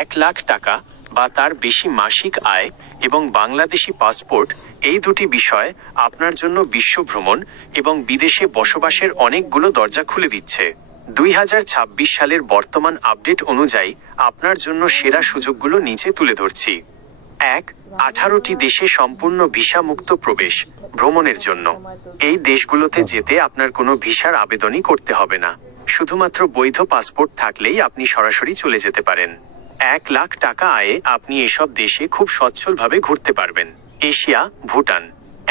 1,00,000 টাকা বা তার বেশি মাসিক আয় এবং বাংলাদেশি পাসপোর্ট, এই দুটি বিষয় আপনার জন্য বিশ্ব ভ্রমণ এবং বিদেশে বসবাসের অনেকগুলো দরজা খুলে দিচ্ছে। 2026 সালের বর্তমান আপডেট অনুযায়ী আপনার জন্য সেরা সুযোগগুলো নিচে তুলে ধরছি। 1. 18টি দেশে সম্পূর্ণ ভিসা মুক্ত প্রবেশ ভ্রমণের জন্য। এই দেশগুলোতে যেতে আপনার কোনো ভিসার আবেদনই করতে হবে না। শুধুমাত্র বৈধ পাসপোর্ট থাকলেই আপনি সরাসরি চলে যেতে পারেন। 1,00,000 টাকা আয়ে আপনি এসব দেশে খুব সচ্ছলভাবে ঘুরতে পারবেন। এশিয়া, ভুটান,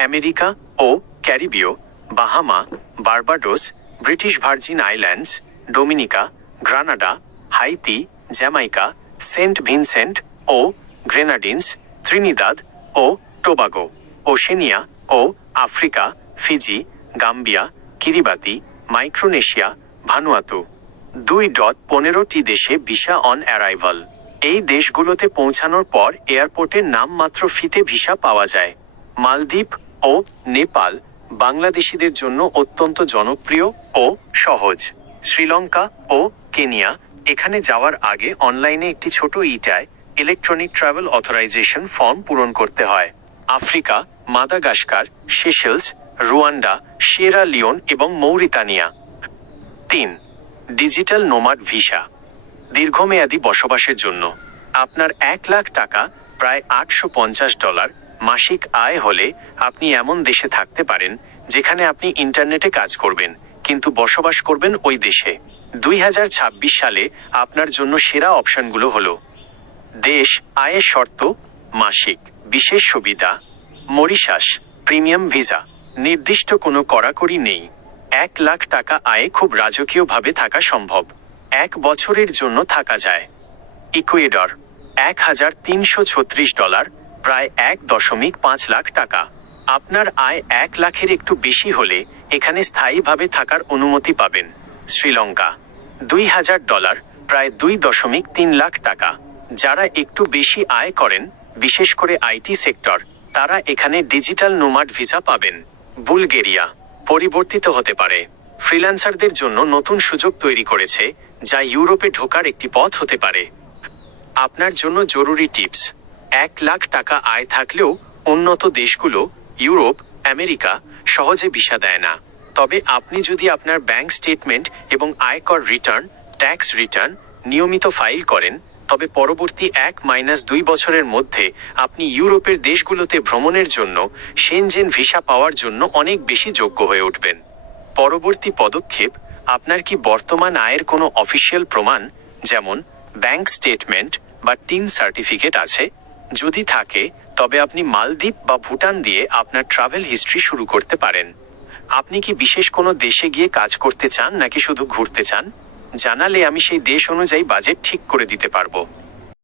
আমেরিকা ও ক্যারিবীয়, Bahama, Barbados, British Virgin Islands, Dominica, Grenada, Haiti, Jamaica, Saint Vincent ও গ্রেনাডিনস, ত্রিনিদাদ ও টোবাগো, ওশেনিয়া ও Africa, Fiji, Gambia, Kiribati, Micronesia, Vanuatu. 2.15টি দেশে ভিসা অন অ্যারাইভাল। এই দেশগুলোতে পৌঁছানোর পর এয়ারপোর্টের নামমাত্র ফিতে ভিসা পাওয়া যায়। মালদ্বীপ ও নেপাল বাংলাদেশিদের জন্য অত্যন্ত জনপ্রিয় ও সহজ। শ্রীলঙ্কা ও কেনিয়া, এখানে যাওয়ার আগে অনলাইনে একটি ছোট ইলেকট্রনিক ট্রাভেল অথরাইজেশন ফর্ম পূরণ করতে হয়। Africa, Madagascar, Seychelles, Rwanda, Sierra Leone এবং মৌরিতানিয়া। 3. ডিজিটাল নোমাড ভিসা দীর্ঘমেয়াদী বসবাসের জন্য। আপনার 1,00,000 টাকা প্রায় $850 মাসিক আয় হলে আপনি এমন দেশে থাকতে পারেন যেখানে আপনি ইন্টারনেটে কাজ করবেন কিন্তু বসবাস করবেন ওই দেশে। 2026 সালে আপনার জন্য সেরা অপশনগুলো হলো: দেশ, আয়ের শর্ত, মাসিক, বিশেষ সুবিধা। মরিশাস, প্রিমিয়াম ভিসা, নির্দিষ্ট কোনো কড়াকড়ি নেই। 1,00,000 টাকা আয়ে খুব রাজকীয়ভাবে থাকা সম্ভব। 1 বছরের জন্য থাকা যায়। ইকুয়েডর, $1,336, প্রায় $1.5 লাখ টাকা। আপনার আয় 1,00,000-এর একটু বেশি হলে এখানে স্থায়ীভাবে থাকার অনুমতি পাবেন। শ্রীলঙ্কা, $2,000, প্রায় $2.3 লাখ টাকা। যারা একটু বেশি আয় করেন, বিশেষ করে আইটি সেক্টর, তারা এখানে ডিজিটাল নোমাড ভিসা পাবেন। বুলগেরিয়া পরিবর্তিত হতে পারে। ফ্রিল্যান্সারদের জন্য নতুন সুযোগ তৈরি করেছে, যা ইউরোপে ঢোকার একটি পথ হতে পারে। আপনার জন্য জরুরি টিপস: 1,00,000 টাকা আয় থাকলেও উন্নত দেশগুলো, ইউরোপ, আমেরিকা সহজে ভিসা দেয় না। তবে আপনি যদি আপনার ব্যাংক স্টেটমেন্ট এবং আয়কর রিটার্ন, ট্যাক্স রিটার্ন নিয়মিত ফাইল করেন, তবে পরবর্তী 1-2 বছরের মধ্যে আপনি ইউরোপের দেশগুলোতে ভ্রমণের জন্য সেনজেন ভিসা পাওয়ার জন্য অনেক বেশি যোগ্য হয়ে উঠবেন। পরবর্তী পদক্ষেপ: আপনার কি বর্তমান আয়ের কোনো অফিসিয়াল প্রমাণ, যেমন ব্যাংক স্টেটমেন্ট বা টিন সার্টিফিকেট আছে? যদি থাকে, তবে আপনি মালদ্বীপ বা ভুটান দিয়ে আপনার ট্রাভেল হিস্ট্রি শুরু করতে পারেন। আপনি কি বিশেষ কোনো দেশে গিয়ে কাজ করতে চান নাকি শুধু ঘুরতে চান? জানালে আমি সেই দেশ অনুযায়ী বাজেট ঠিক করে দিতে পারবো।